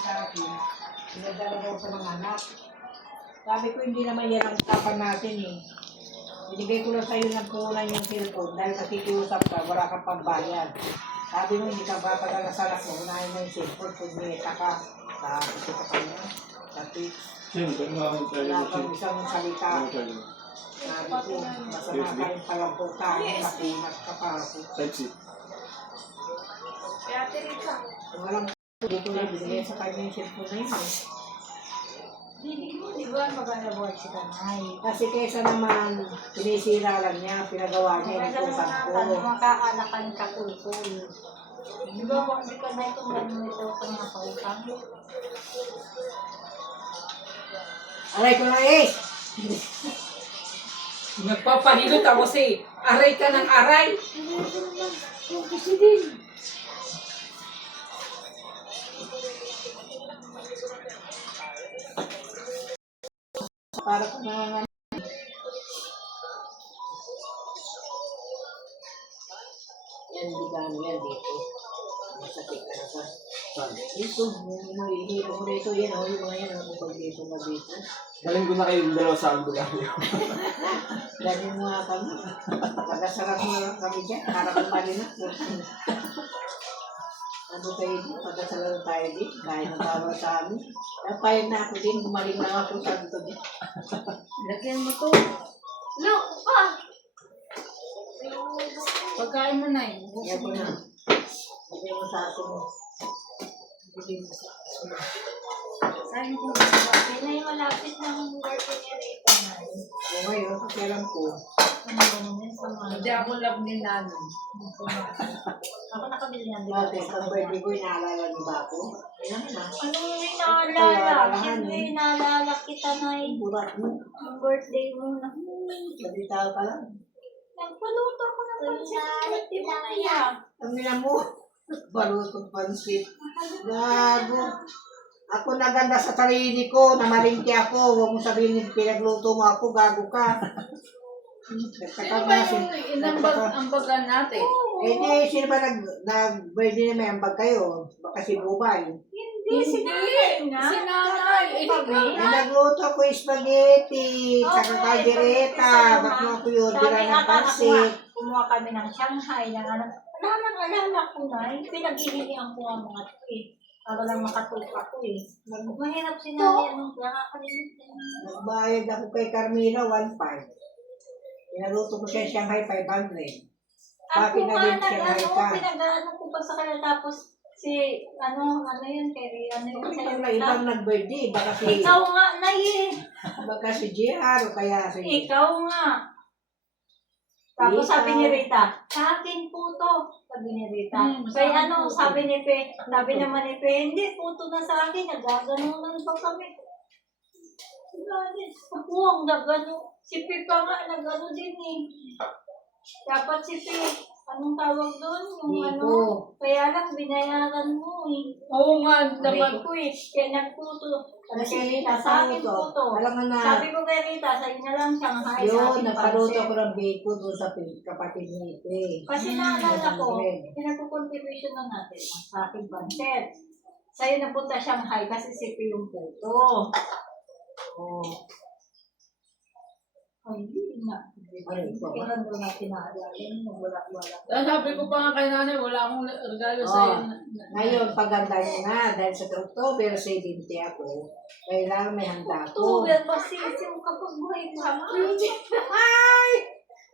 sa akin, pinadala daw sa mga anak. Sabi ko, hindi naman yan ang usapan natin eh. Binigay ko lang sa'yo ng punan yung cellphone dahil nakikiusap ka, wala kang pambayad. Sabi mo, hindi ka ba pag-alasalak mo, unahin mo yung cellphone, kung neta ka, kasi ka pa niya. Kasi, wala kang isang salita. Sabi ko, masama ka yung palamputan, nakunat ka pa ako. Kaya Teresa. Walang dito na binigay sa kanya yung cellphone na yun. Hindi mo, di ba magalabuhat si Tanay? Kasi kesa naman, sinisira lang niya, pinagawa niya, inutusan ko. Makakalakan ka kulkul. Di ba kung si Tanay kung gano'n ito kung nakautang? Aray ko na eh! Nagpapahilot ako si aray ka ng aray. Kasi din. Para kung mga yan, di ba ano yan dito? Masakit ka na sa dito, hihilo mo dito, yan o, yung mga yan, kung dito na dito. Galing ko na kayo dalawa sa ambulance. Ganyan mo nga kami. Pagkasarap mo lang kami dyan, harap mo mali na. Ano kayo din, pagkasarap tayo din, dahil natawa sa amin. Napayag na ako din, gumaling lang ako sa dito din. Lagyan mo to. No, pa! Pagkain mo na yun. Yan ko na. Lagyan mo sa aso mo. Lagyan mo sa aso mo. Sabi ko, bakit na yung malapit ng birthday ni Rita na yun? O ngayon, pakialam ko. Hindi ako love ni Nano. Ako nakabili niyan. Bakit? Pag birthday ko, inaalala niyo ba ako? Ayan na. Anong inaalala? Siyempre inaalala kita na yun. Burat mo. Ang birthday mo na. Salita ka lang. Nagpaluto ko ng pansit. Di ba kaya? Ang ina mo. Balutong pansit. Gago. Ako naganda sa sarili ko, namalingki ako. Huwag mo sabihin pinagluto mo ako, gago ka. Sino ba yung inambag natin? Eh di, sino ba nag-birthday na may ambag kayo? Baka si Bubay. Hindi, si Nanay nga. Si Nanay. Eh, nagluto ko spaghetti, saka kaldereta, ba't mo ako yun, dila ng pansit. Kumuha kami ng Shanghai, ng alam. Alala ko na, pinag-ihilihan ko ang mga ito eh. Para lang makatuka ko eh. Mahirap si Nanay, anong nakakalimutan. Nagbayad ako kay Carmina, 1.5. Pinaluto ko siya Shanghai, 500. Ako Bakit nga, naging Shanghai ka? pinag-ano ko pa sa kanila, tapos si, ano yun, Terry, ano yun, Ibang na ibang nag-birthday, baka si, ikaw nga, Nay eh. baka si JR o kaya si... Ikaw nga. Tapos Rita. sabi ni Rita, sa akin po to. Sabi ni Rita. Kaya ano, sabi ni Pe, sabi naman ni Pe, hindi, puto na sa akin, nagaganunan pa kami. Ako ang nagano. Si Pe pa nga, nagano din eh. Dapat si Pe, anong tawag doon? Yung Dito. ano, kaya lang binayaran mo eh. Oo nga Sabi naman. ko eh, kaya nagputo. Sabi Kasi kay Rita, sa akin to. po to. Alam mo na, Sabi ko kay Rita, sa'yo na lang Shanghai, sa yun, akin napaluto pansit. ko ng bacon doon sa kapatid ni Ite. Kasi naalala ko, pinag-contribution na natin sa aking banset. Sa'yo napunta Shanghai kasi sipi yung puto. Oh. Ay, hindi na. Kaya doon natin naalala yun, wala-wala. Sabi ko pa nga kay nanay, wala akong regalo sa'yo. Ngayon, paganda niyo na, dahil sa October 70 ako, kailangan may handa ko. October, masisiw kapag buhay ka. Ay!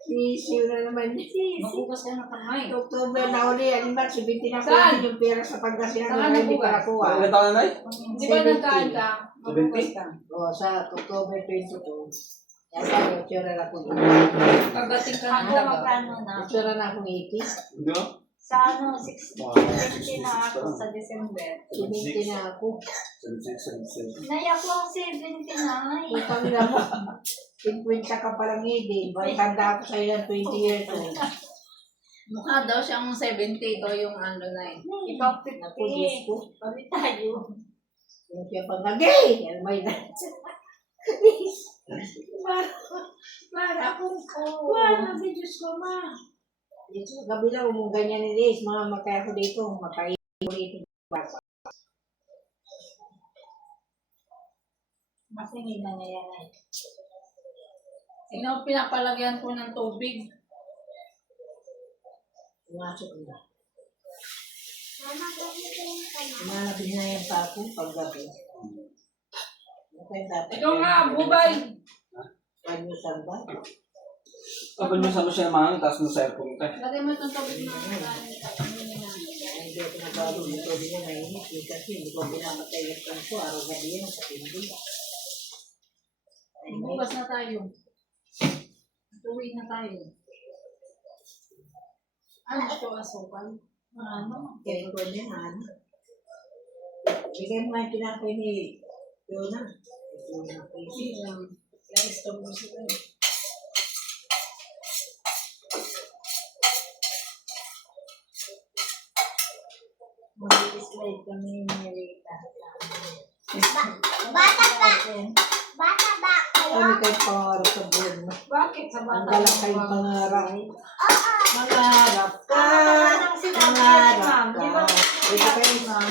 Sisiw na naman niya. Mabukas ka ng kamay. October na uli, alimbat, 70 na Saan? yung pera sa Pangasinan, Saan wala, hindi nabukas? pa nakuha. Ilan taon na, Nay? Di ba nagkaan ka? 70? O, sa October 22, yan tayo, tsura na akong Pagdating ka ng Ako Davao. magkano na. tsura na akong 80. Ano? Sa ano, 70 na ako sa December. 70 na ako. 76, 77. Naiyak ko ang 70 na. Kung pamila mo, 50 ka pa lang hindi. Tanda ako sa'yo ng 20 years old. Mukha daw siyang 70 ito yung ano na eh. Ikaw Ako, Diyos 50. ko. Kami tayo. Yung siya pang nagay! Yan may na. Para akong, para, Diyos ko, ma. Dito, gabi lang, ganyan ni Liz, mga makaya ko dito, makaya ko dito. Masingin na niya yan eh. Ikaw pinapalagyan ko ng tubig. Pumasok na. Nanabig na yan sa ako paggabi. Ikaw nga, bubay. Panyusan ba? Kapag nyo sa siya mga, tapos mo sa aircon ka. Lagay mo itong tubig na Hindi ako nagbago dito. Hindi ko nainit. Kasi hindi ko binamatay yung pan ko. Araw-gabi yan sa pindi. Bukas na tayo. Tuwi na tayo. Ano ito, asukal? Ano? Kaya ko niya, ano? Bigay mo yung tinapay ni Yona. Yona pa yun. Na-stop mo sila. Mag-slide kami ni Rita. Bata ba kayo? Kami kayo pangarap sa buwan mo. Bakit sa Ang bata? galak kayong pangarap. Oo. Mangarap ka. Anong sinabi yan, ma'am? Di ba? Ito kayo, ma'am.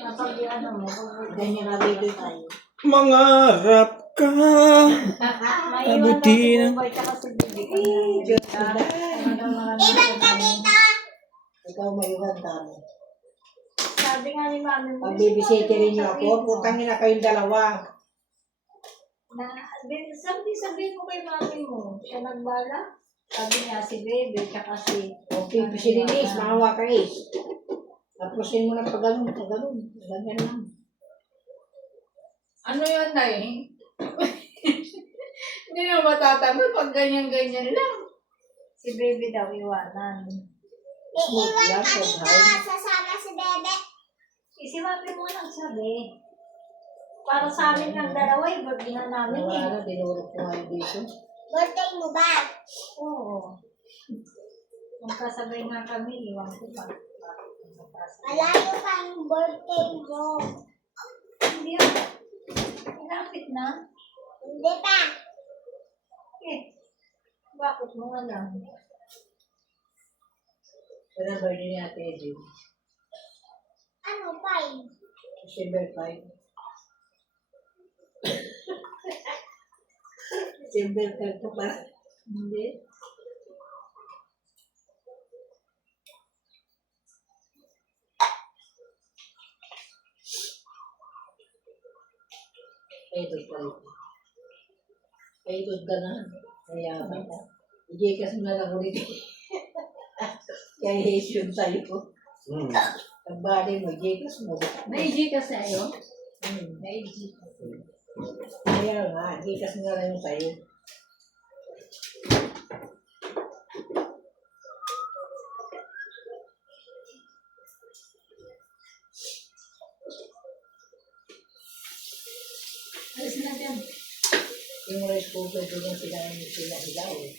Kapag ano mo, ganyan na dito tayo. Mangarap ka. maiwan daw si Bubay tsaka si Bibi. Diyos ko na. Iban ka dito. Ikaw may iwan tamo. Sabi nga ni Mami mo, Pag bibisiterin niyo ako, putangin na kayong dalawa. sabi mo kay Mami mo, siya nagbala. Sabi niya si Bebe tsaka si... O pipisirin is, maawa ka is. Tapusin mo na pag ganun, pag ganun. Ganyan lang. Ano yun, Day? Hindi na matatanggol pag ganyan-ganyan lang. Si Bebe daw iwanan. Iiwan ka dito. Sasama si Bebe. Si Mami mo nagsabi. Para sa amin ng dalawa, birthday na namin eh. Wala na, dinurog ko nga dito. Birthday mo ba? Oo. Magkasabay nga kami, iwan ko pa. Malayo pa yung birthday mo. Hindi yun. Malapit na. Hindi pa. Eh, bakit mo alam? Kaya birthday ni Ate Edwin. Ano pa yun? December 5. December 5 pa pala. Hindi. Paidod ka rin. Paidod ka na. Kaya ba? Ijekas mo na lang ulit. Kaya yun sa'yo ko. Pagbali mo, ijekas mo. Naiji ka sa'yo? Naiji. Kaya nga, ijekas mo na lang yung sa'yo. Alis na dyan. Yung rice cooker doon yung sila eh.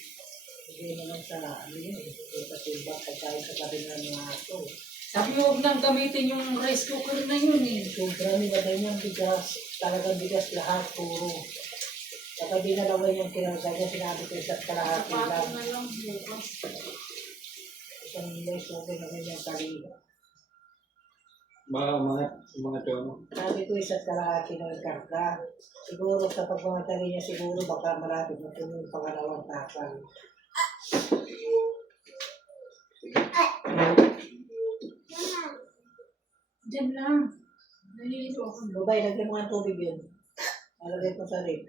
Hindi naman sa ano yun eh. Yung pasimbang pagkain sa tabi ng mga ato. Sabi mo, huwag nang gamitin yung rice cooker na yun eh. Sobra nilagay niyang bigas. Talagang bigas lahat, puro. Kapag dinalaway niyang kinalagay niya, sinabi ko isa't kalahati lang. Sapato na lang bukas. Isang rice cooker na ganyan talino. Mga tono. Sabi ko isa't kalahati ng karga. Siguro sa pagmamatali niya, siguro baka malapit na ito yung pangalawang takal. Diyan lang. Nalilito ako. Bubay, lagyan mo nga tubig yun. Malagay ko sa rin.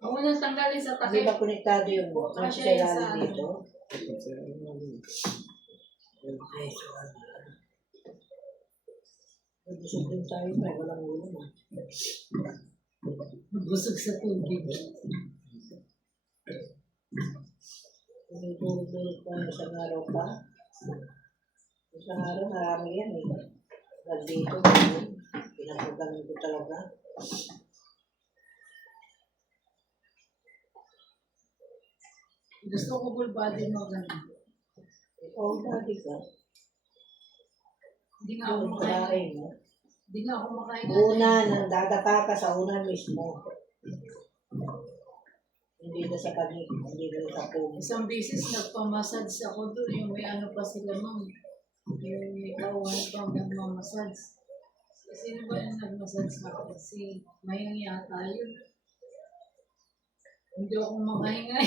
Huwag mo nang tanggalin sa Hindi takip. ba konektado yung Kasya sa yan sa ilalim ano. dito? Ay, sorry. Busog din tayo pa, walang ulam ah. Busog sa tubig. Tulog-tulog tayo isang araw pa. Isang araw, marami yan eh. Nandito, pinapugan ko talaga. Gusto ko full body mo ganun. Ikaw dati ka. Hindi nga ako Doon makain. kumain mo. Hindi nga ako makain. Una, nang dadapa ka sa una mismo. Hindi na sa kanya, hindi na sa puno. Isang beses nagpamassage ako doon. Yung may ano pa sila ma'am. Yung may kauhan pa nagmamassage. Sino ba yung nagmassage sa akin? Si Mayang yata yun. Hindi ako makahingay.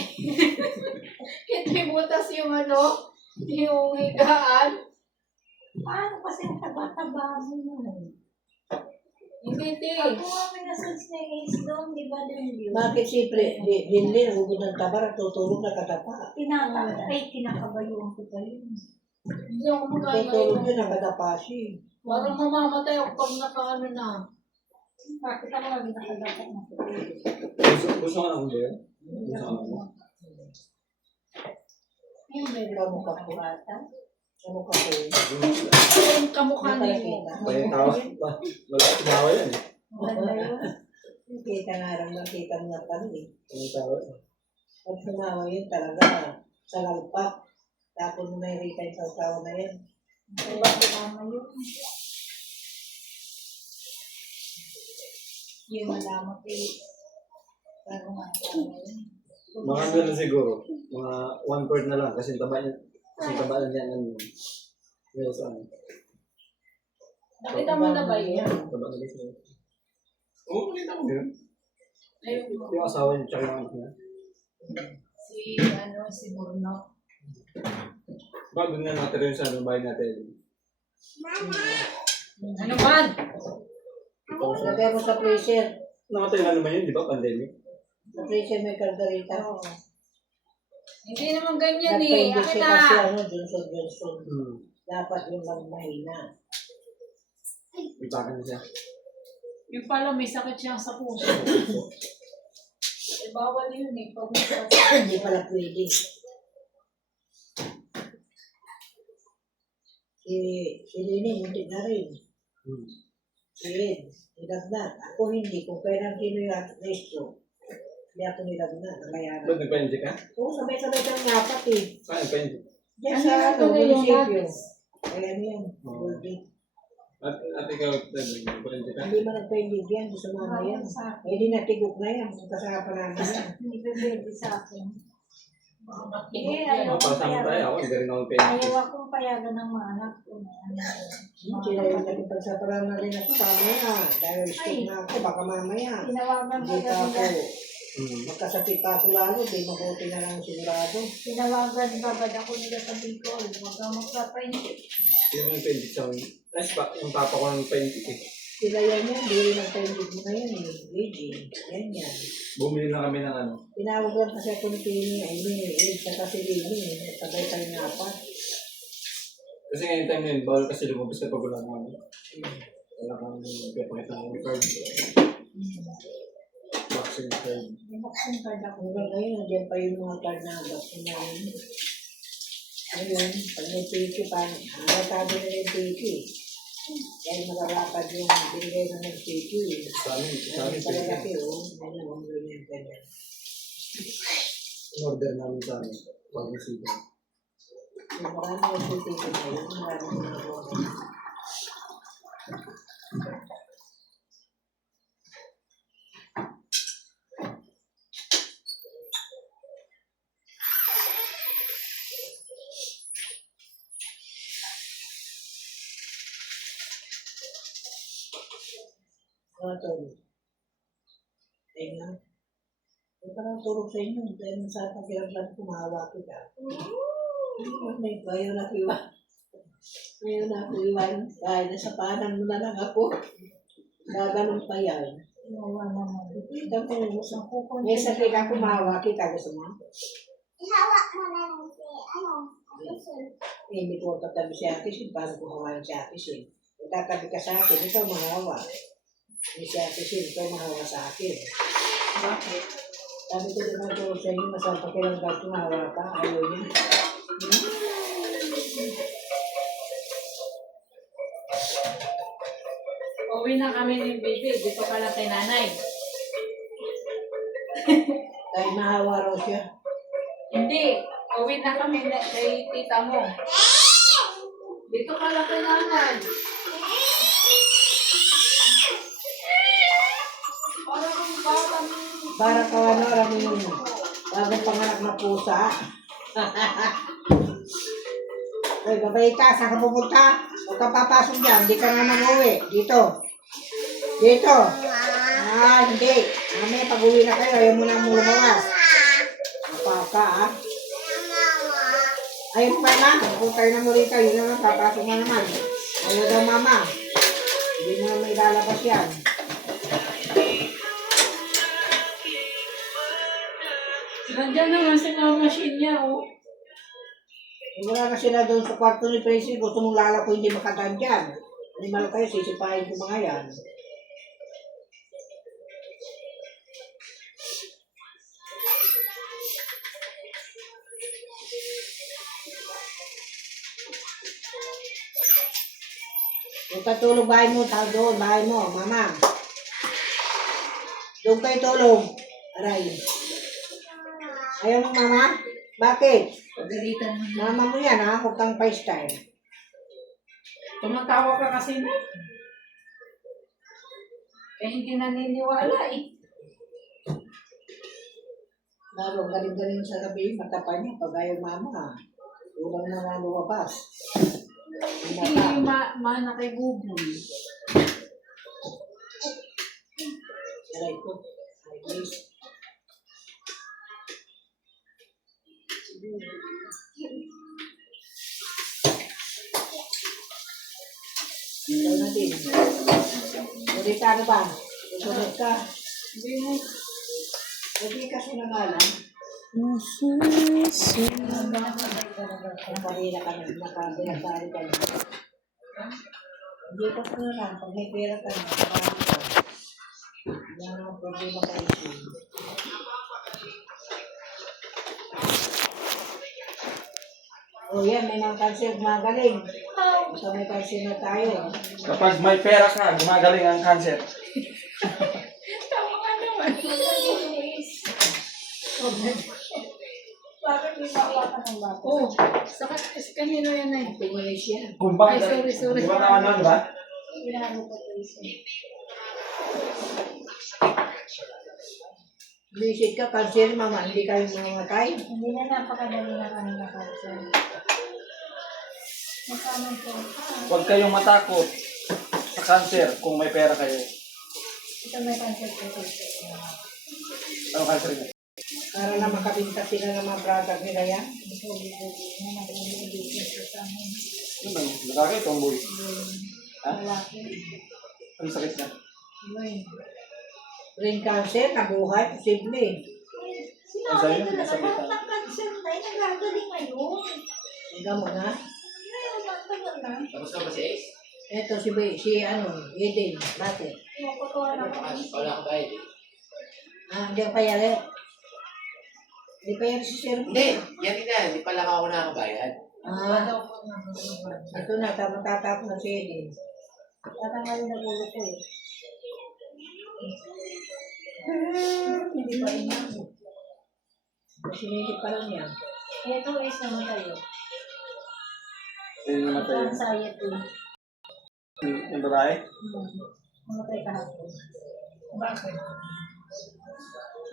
Kaya may butas yung ano, yung higaan. Paano kasi taba-taba mo yun? Hindi, te. Pag kumapin na sa snakes doon, di ba din yun? Bakit siyempre, dinli, nagugod ng tabar at tutulog na katapa. Kinakabayuan ko pa yun. Hindi ako makahingay. Tutulog yun, nakadapa siya. Parang mamamatay ako pag nakaano na. Bakit ako lagi nakadapat na ko? Gusto ka ng beer? Gusto ka ng beer? Yung meron Kamu akong ka po. bata. Ano ka po? Yung kamukha Hindi pala niyo. kita. Kaya tawa. Wala ko tumawa yan eh. Ganda yun. Kita nga rin, nakita mo na pala eh. Kaya tawa. Pag sumawa yun talaga, sa lalpak. Tapos may rita yung sasawa na yan. Diba kasama yun? Yung malaman ko yun. Pero nga, kasama yun. Mga ganun siguro. Mga 1/4 na lang. Kasi taba niya. Kasi taba na niya ng meron sa ano. Nakita mo na ba yun? Taba na siya. Oo, nakita ko yun. Ayun. Yung asawa niya tsaka yung anak niya. Si Burno. Bago na natira yun sa ano, bahay natin. Ano man? Lagay mo sa freezer. Nakatayo na naman yun, di ba? Pandemic. Sa freezer may kargarita. Hindi naman ganyan eh. Nagpa-index Akin kasi na. ano, Johnson. Hmm. Dapat yung lang mahina. Ipakan niya siya. Yung pala may sakit siya sa puso. Eh, bawal yun eh. Pag may sakit. Hindi pala pwede. Si Lini, hindi na rin. Hmm. Si Ed, nilagnat. Ako hindi. Kung kailan sino yung resto, hindi ako nilagnat. Namayanan. Ba't nagpa-inject ka? Oo, sabay-sabay kang napat eh. Saan nagpa-inject? Diyan Ano sa yung ano, tuloy yung munisipyo. lapis? Kaya niyan. Oo. Goldie. At ikaw, nagpa-inject ka? Hindi man nagpa-indig yan. Gusto mama yan. Sa akin. Eh di natigok na yan. Kung kasama namin yan. Hindi ko pwede sa akin. Eh, ayaw Para sa akin tayo, ako hindi rin ako nagpa-inject. Ayaw akong payagan ng mga anak ko. Sila yung naging pagsaparaw na rin ako. Mamaya. Dahil stop na ako. Baka mamaya. Tinawagan ko Hindi ka ako. Hmm. Magkasakit pa ako lalo. Di mabuti na lang sigurado. Tinawagan babad ako nila sa Bicol. Huwag kang magpapainit. Sino yung pa-inject sa akin? Ay, yung papa ko nang pa-inject eh. Sila yan yan. Di rin nagpa-indig mo na yan eh. Gigi. Yan yan. Bumili na kami ng ano. Tinawag lang kasi ako ni Tini. Ay ni Ed. Saka si Lini. Sabay tayo napat. Kasi ngayon time na yun, bawal kasi lumabas kapag wala ng ano. Wala kang pinapakita ng card. Vaccine card. Vaccine card ako. Hanggang ngayon, nandiyan pa yung mga card na vaccine namin. Ayun, pag may piki pa, nagatado na yung piki. Dahil makalapad yung binigay na ng piki. Sa amin, Dahil pwede. palalaki, oh. Ganyan, ang ganyan, ganyan. In-order namin sa amin. Pag receive. Yung marami yung piki na yun, marami yung nagawa. Mga tol. Ayun nga. May parang turog sa inyo. Dahil sa pakiramdam ko, mahawa kita. May bayo na kiwan. Ngayon na ako iwan. Dahil nasa panan mo na lang ako. Gaganon pa yan. Iwawa naman. Ito po. Isang kukon. May sakit ako, mahawa kita. Gusto mo? Ihawak mo na lang si, ano, Eh, hindi ko katabi si Ate Sin. Paano ko hawain si Ate Sin? Kung tatabi ka sa akin, ikaw mahawa. Hindi si Ate Sin, ikaw mahawa sa akin. Bakit? Sabi ko naman ko sa inyo, masang pakiramdam ko mahawa ka. Ayaw niya. Uwi na kami ni baby. Dito pala kay nanay. Dahil mahawa raw siya. Hindi. Uwi na kami kay tita mo. Dito ka lang kay nanay. Para kawano, alam mo yun. Bagong panganak na pusa. Uy, babay ka. Saan ka pupunta? Huwag ka papasok dyan. Hindi ka na mag-uwi. Dito. Dito. Ah, hindi. Mamaya pag-uwi na kayo, ayaw mo na mong lumawas. Mapaka, ah. Ayaw pa na. Kung tayo na muli kayo naman, papasok na naman. Ayaw daw mama. Hindi mo naman ilalabas yan. Nandiyan naman si mama machine niya, oh. Wala na sila doon sa kwarto ni Tracy. Gusto mong lala ko hindi makadaan dyan. Animal kayo, sisipahin ko mga yan. Huwag ka tulog bahay mo, tao doon, bahay mo, mama. Doon kayo tulog. Aray. Ayaw mo, mama? Bakit? Pagalitan mo. Mama mo yan, ha? Huwag kang FaceTime. Tumatawa ka kasi na. Kaya hindi naniniwala eh. Lalo, galing-galing sa sabihin, matapay niya, pag ayaw mama, ulang na nga lumabas. Hindi mana kay Buboy. Aray ko. Ay, please. Ikaw na din. Ulit ka na ba? Ulit ka. Hindi ka sinangalan. Ang kanina ka na, nakabinasari ka na. Hindi ka sinangalan. Pag may pera ka na, marami ka. Yan ang problema ka ito. O yan, may mga cancer magaling. Basta may cancer na tayo. Kapag may pera ka, gumagaling ang cancer. Tama ka naman. Bakit may bawa ka ng bata? Oh, saka kanino yan eh. Pinis yan. Kumbang, Ay, sorry. Di ba tama nun, di ba? Inaano ko po isa. Visit ka, cancer, mama, hindi kayo mamatay. Hindi na napakadali na kami nakalsan. Magkamang po. Huwag kayong matakot sa cancer kung may pera kayo. Ito may cancer po. Ano cancer niya? Para na makabinta sila ng mga brother nila yan. Ano ba yun? Lalaki, tomboy. Ha? Malaki. Ano sakit niya? Brain cancer, nabuhay, posible. Sinabi ko na lahat ng cancer na nagagaling ngayon. Hanggang mo na. Ngayon, magtagal na. Tapos na ba si Ace? Eto si Eden, bakit? Pinuputuhan ako. Wala ka bayad. Ah, hindi pa yari. Hindi pa yari si Sir. Hindi, yan na. Hindi pala ako nakakabayad. Ah, ito na, tatapos na si Eden. Tatanggalin na ulo ko eh. Hindi pa inako. Sinigit pa lang yan. Ito is namatay yun. Yung namatay. Anxiety. Yung babae? Namatay kahapon. Bakit?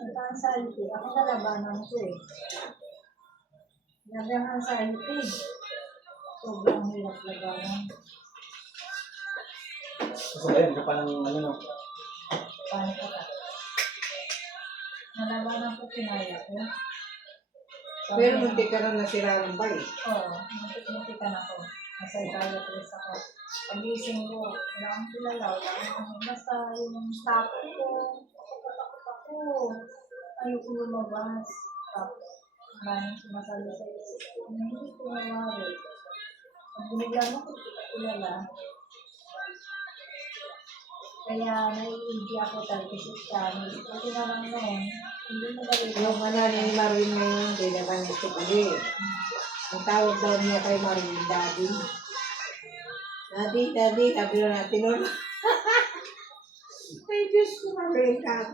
Anxiety. Ako nalabanan ko eh. Grabe ang anxiety. Sobrang hirap labanan. Sasabihin ka pa ng ano no? Paano ka ka? Nalabanan ko pinaya ko. Pero hindi ka na nasira ng bay. Oo, nakikita na ko. Nasa psychiatrist ako. Pag-ising ko, wala akong kilala, wala akong basta yung stopper ko. Takot ako. Ayoko lumabas. Tapos, maraming sumasali sa isip ko. Hindi ko nawari. Pag binigyan mo ko, kita kilala. Kaya naiigi ako talaga siya. Kasi naman noon, hindi mo dali. Yung ano ni Marvin ngayon, hindi na kang gusto uli. Ang tawag daw niya kay Marvin, Daddy. Daddy, sabi na natin nun. Ay, Diyos ko, Marvin ka.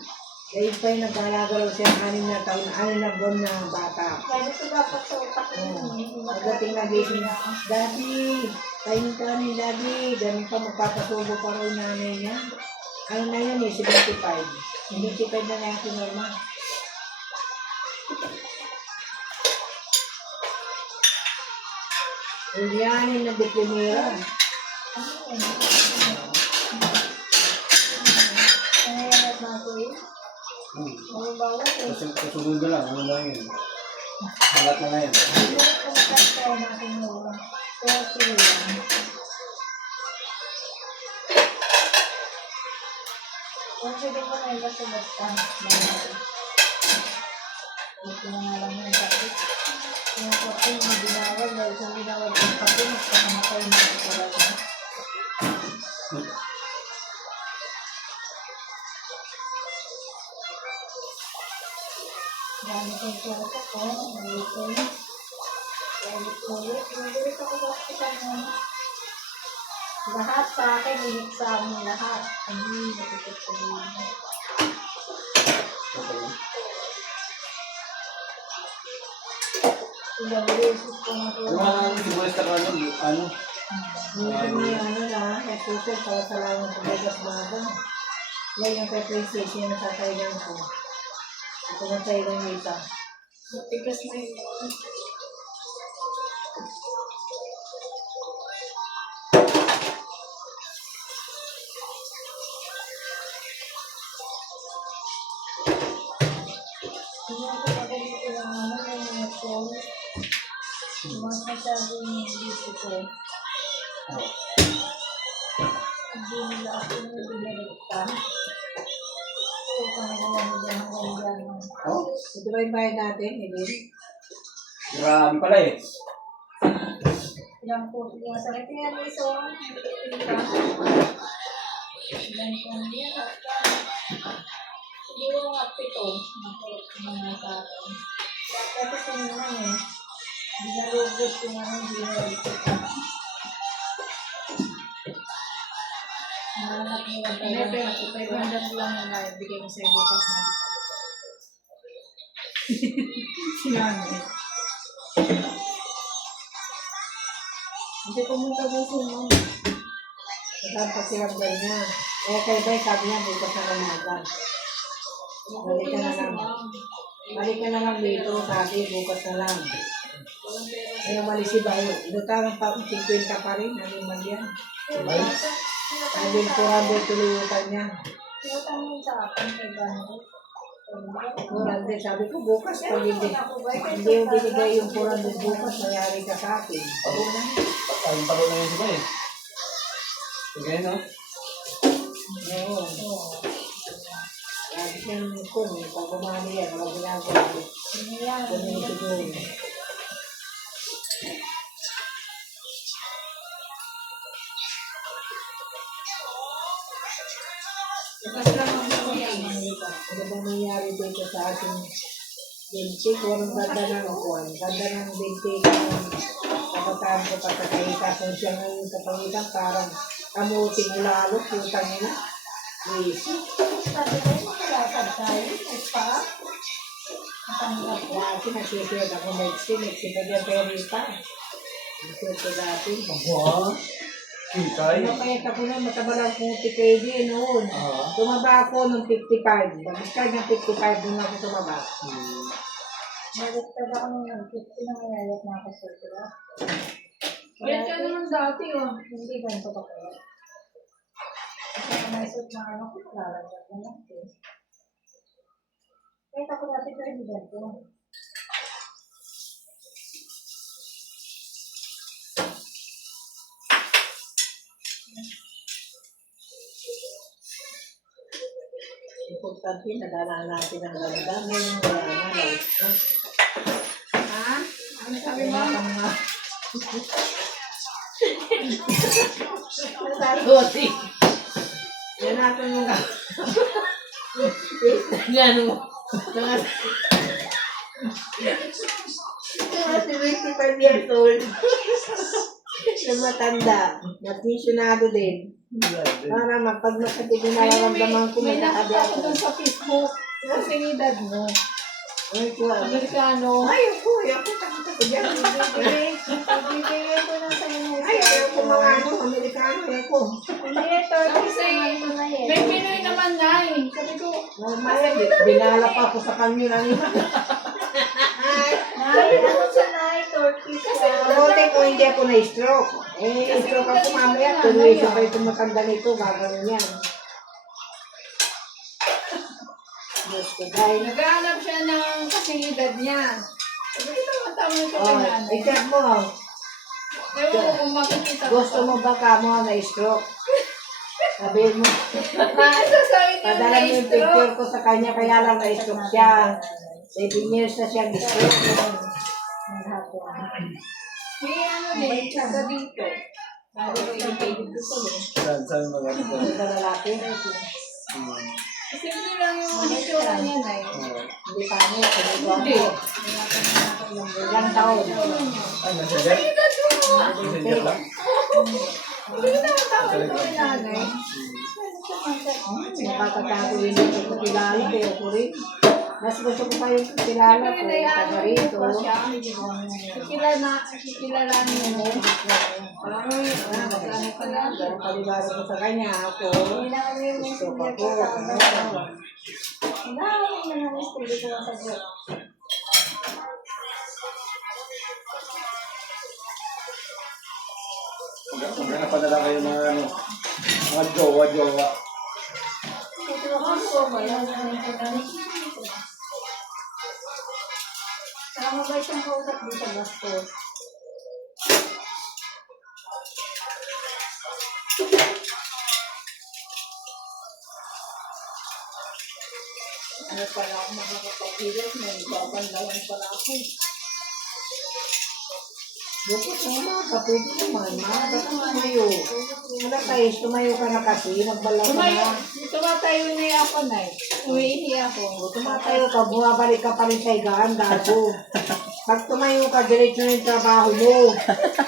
Kaya pa yung nag-alaga raw siya 6 na taon, 6 na buwan na bata. Kaya ito dapat sa utak ko yun. Pagdating na gising, Daddy, kain ka ni Daddy. Ganun pa magpapasubo pa rin nanay niya. Ano na yun eh, 75. 75 na yung sinorma. Ulyanin na diplimera. Nangyayarap na ako eh. Ano ba ako eh? Kasunod na lang, ano lang yun. Halat na ngayon. Hindi ko makakaya natin mo. Kaya sila yan. Kung pwede mo na iba sa basta. Ito na nga lang yung sakit. Yung kape mo binawag. Dahil kung binawag yung kape, magpakamatay mo sa talaga. Dami kong kwarto ko. Ulit-ulit. Ulit-ulit. Ulit ako sa hospital mo. Lahat sa akin, ulit sa amin lahat. Hindi, natipid ko din. Ilang beses ko na Yung mga sibuyas na ano? Minsan may ano na, may susunod para sa lang sa Vegas Maga. Yan yung kay PlayStation na tataygan ko. Ito na tayo ng isa. Matigas na yun. Hindi ko pagdating ko lang ano, yung mga phone. Mas masyado yung dito ko. Hindi nila ako yung binalita. So, parang naman nila hanggang dyan. Oh, Ito ba yung bayad natin? Hindi. grabe pala eh. Ilang po, yung sakit niya ni Iso, nakikita. Ilan po niya, siguro mga 7, nakulit ko mga sa akin. Kasi tingnan eh, binalugod ko nga ng binalugod ko. Nanganap nila Hindi, pero 500 lang yung bigay mo sa'yo bukas na. Sinabi. Hindi pumunta dito, ma'am. Saan pa silang niya. Eh, kay Bay, sabi niya, bukas na namagan. Balik ka na lang. Balik ka na lang dito, sabi, bukas na lang. Ay, umalis si Bayo. Lutang pa, 50 pa rin, nalimag yan. Ay, bin 400 tuluyutan niya. Tinatanong sa akin kay Bando. 400, sabi ko, bukas pag hindi yung binigay yung 400 bukas, mayari ka sa akin. Ang paro na yun sila eh. Sige, no? Oo. Sabi ko yung kun, pag bumali yan, wala ginagawa. Ganun siguro. Bukas lang ang bigay. Ano ba nangyari dito sa ating bintik? Walang ganda ng kuwan. Ganda ng bintik ng kapataan ko pagkakaita. Kung siya ngayon kapagitan, parang kamuting mo lalo, putang nila. Easy. Sabi ko, makalasad tayo. May pa. Matanggap ko. Dati nagsisiyod ako medicine pa dyan pero pa. Nagsisiyod ko dati. Wow. Kitay. Ano kaya ka po na matabalang kong TKD noon. Tumaba ako ng 55. Mag-start ng 55 doon ako tumaba. Baliktad ako nung nag-50 na mayayat na ako sa sila. Ulit ka naman dati, oh. Hindi ganito pa kaya. Kasi kung may suit na ano ko, lalagyan na lang. Kahit ako dati pero hindi ganito. Importante, nadala natin ang ganda. Ngayon wala na. Ha? Ano sabi mo? Nasaroti. Yan natin yung yan mo. Mga 75 years old. Na matanda. Napensyonado din. Para pag makatid na nararamdaman ko May magkakabi nakita ko ako. doon sa Facebook. Kasing edad mo. Ay, kuha. Amerikano. Ay, ako takot ako dyan. Ibibigay ko lang sa'yo ng Ay, ayoko mga ano, Amerikano, ayoko. Hindi, Turkish naman ito na yan. May Pinoy naman na eh. Sabi ko, Normal, binala pa ako sa kanyo na nila. Nay, ano siya, Nay? Turkish siya. Buti ko hindi ako na-stroke. Stroke ako mamaya, tuloy siya pa itong matanda nito, gagawin yan. Diyos ko, dahil naghahanap siya ng kasing edad niya. Sabi ko, tama ito kay nanay. i-check mo, Ewan ko kung makikita ko. gusto mo ba ka mo na-stroke? Sabihin mo, Sasabi ko padala mo yung picture ko sa kanya, kaya lang na-stroke siya. 7 years na siya stroke. May ano din, sa dito. Bago ko i-edit ko tuloy. Saan maganda? Sa lalaki, Kasi hindi lang yung hitsura niya na eh. hindi pa mo, Hindi. ilang taon. Ay, nasa Edad mo. Messenger lang? Hindi ko naman tawag ito kay nanay. Nakakatago rin ito sa kilala, kaya ko rin. Mas gusto ko pa yung kilala ko, taga rito. Kikilalanin mo. Ano ka na, pero palibaro ko sa kanya, ako, gusto pa ko. Huwag na padala kayo mga ano, mga jowa-jowa. Tama ba siyang kausap dito sa bastos? Ano pala ako makakapaghilit, may babandalan pala ako. Bukod sa umaga, pwede naman, maaga ka tumayo. Wala tayo, tumayo ka na kasi, nagbala ka na. Tumatayo na ako na eh. Uwiihi ako. Tumatayo ka, bumabalik ka pa rin sa higaan, gago. Pag tumayo ka, diretso na yung trabaho mo.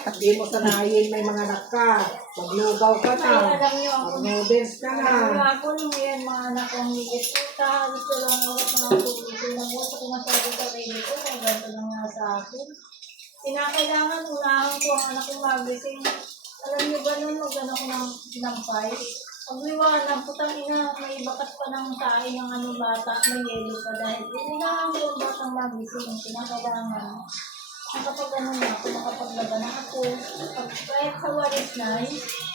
Hindi mo sanayin, may mga anak ka. Maglugaw ka na. Alam niyo ako. Mag-noodles ka na. Ako nung yan, mga anak kong higit puta, gusto lang ako sa mga pupito na buto ko masyado sa baby ko, kung ganito lang nga sa akin. Kinakailangan, unahan ko ang anak kong magising. Alam niyo ba nun, mag-ano ko ng fight? Pag liwanag, putang ina, may bakat pa ng tae ng ano bata, may yelo pa dahil. Unahan ko ang batang magising, kinakailangan. Nakapag ano na ako, nakapaglaban na ako. Kahit sa walis na,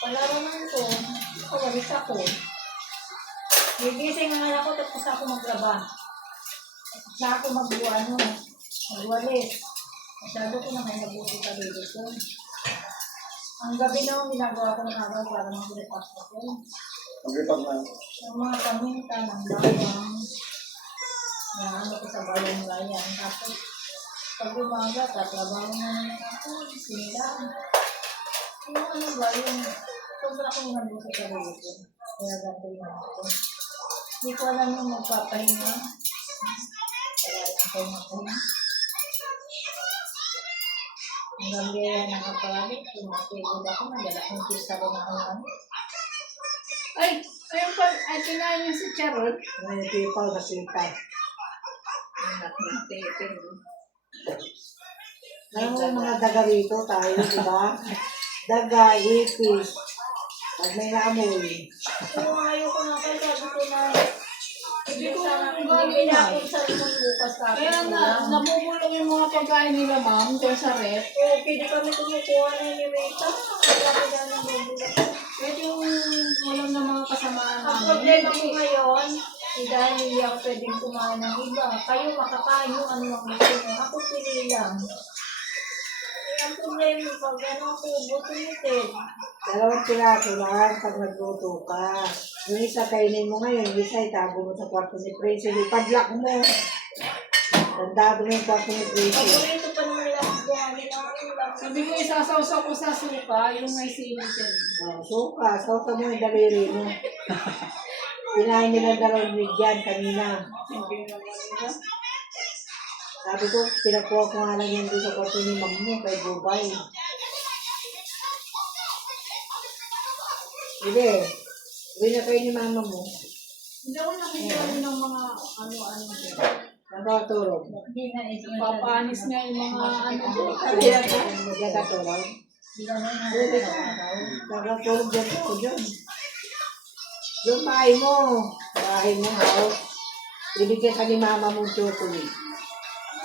palaraman ko, sa walis ako. Gigising ang anak ko, tapos ako maglaba. Tapos na ako magwalis. Masyado ko na may nabuti sa baby ko. Ang gabi na ginagawa ko ng araw para mag-repack ako. Mag-repag na. Yung mga paminta ng bawang, na ano ko sa bawang layan. Tapos, pag umaga, tatrabaho na naman ako, sinilang. Yung ano ba, yung sobra akong nabuti sa baby ko. Kaya gagawin ako. Hindi ko alam yung magpapahinga. Kaya lang ako magpapahinga. Hanggang gaya ng aparamit, tumatigod ako, nadala kong pista ko ng ano. Ay, ayun pa, ay kinain niyo si Charot. May people na sita. Anak ng Pepe. Alam mo mga daga rito tayo, di ba? Daga, ipis. Pag may naamoy. Kung ayoko na kayo, sabi ko na, Hindi ko hindi na ako sa isang bukas tapos Kaya ulam. namumulong yung mga pagkain nila, ma'am, dyan sa rep. Oo, pwede kami kumukuha na ni Rita. Wala ko dyan ng bubulak. Kahit yung walang na mga kasamaan Ang namin. problema ko ngayon, dahil hindi ako pwedeng kumain ng iba. Kayo makakain yung ano ang gusto nyo. Ako pili lang. Ang problema pag ano ako, buto-butin. 2 piraso lang pag nagluto ka. Yung isa kainin mo ngayon, yung isa itago mo sa kwarto ni Prince. Ipadlock mo. Tandado mo yung kwarto ni Prince. Paborito pa naman lang buhangin ang ulam. Sabi ko, isasawsaw ko sa suka, yung may sili dyan. Suka, sausa mo yung daliri mo. Kinain nila 2 dyan kanina. Hindi naman nila. Sabi ko, pinakuha ko nga lang yan doon sa kwarto ni Ma'am mo kay Bubay. Hindi. Uwi na kayo ni Mama mo. Hindi ako nakikita ng mga ano-ano dyan. Nagkatulog. Hindi na ito. Papanis nga yung mga ano dyan. Kaya ka, nagkatulog. Hindi na Pwede ka. Nagkatulog dyan ko dyan. Yung bahay mo, house. Bibigyan ka ni mama mong chocolate.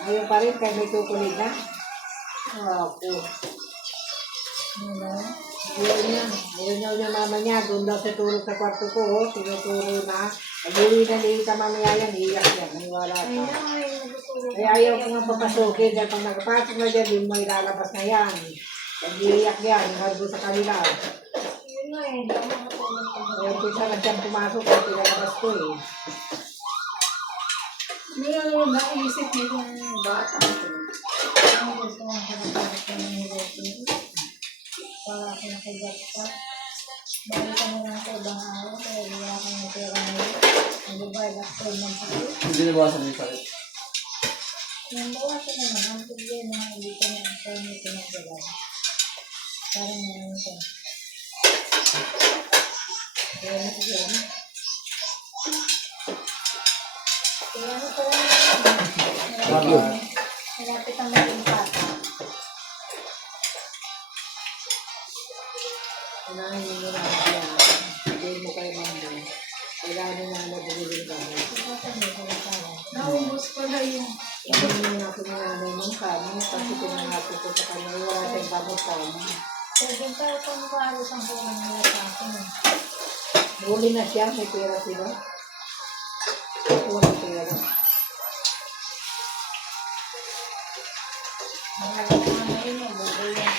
Ayaw pa rin, kaya may chocolate na. Ako. Ayaw niya yung mama niya. Doon daw sa tulog sa kwarto ko. Tinuturo na. Pag-uwi na ni ka mamaya yan, iiyak yan. Maniwala ka. Kaya ayaw ko nga papasukin. Dahil pag nakapasok na dyan, yung may lalabas na yan. Pag iiyak yan, hardo sa kanila. Yun nga eh, hindi ako makatulog pag Kaya kung na siyang pumasok, kaya pinalabas ko eh. Hindi lang naisip nitong bata ko. ang gusto ko nakakapagod ko ng niloto. Para ako nakagakpa. Balik ka na lang sa ibang araw, kaya wala ka ng pera ngayon. Nag-buy back from ng sakit. Hindi nabawasan yung sakit. Yung bawasan na naman, ang problema, hindi ko na ang pera nito ng galang. Parang naman siya. Kaya na ko yun. Kaya ano pala Tama. malapit ang maging bata. Unahin mo muna ang yan. Hindi mo kayo mambo. Kailangan na nabulilin ka mo. Kapag may kalatawa. Naubos pala yung Hindi mo na ako nanay mong kamo. Kasi pinangako ko sa kanya. Wala tayong gamot kamo. Kaya din tayo kung maaros ang bulan nila sa akin. Huli na siya. May pera sila. Wala pera. Mahal ko na yun, mabuhay yan.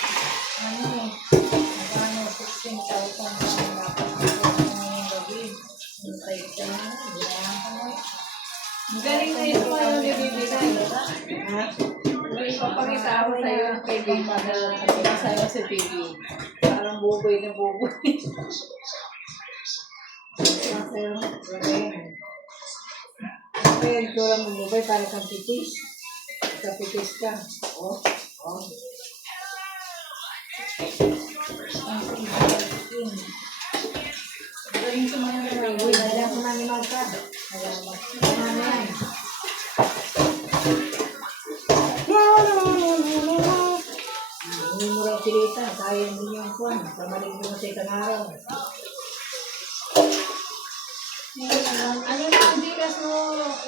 Ano eh, magkano 16,000 ang dapat ko ngayong gabi. Yung kayo sa inyo, binayan ko na. galing na ito yung bibigay. Ha? Ipapakita ako sa'yo kay Baby na sa'yo si Baby. Parang buboy na buboy. Kaya ito lang mo ba para kang pitis. Sa pitis ka. Oh. Oh. Ang sinigil. Galing sa mga Uy, dala ko na ni Marka. Salamat. Ano yan? Hindi mo raw silita. Sayang din yung kwan. Sa maligno mo sa ikang araw. Ano na ang bigas mo,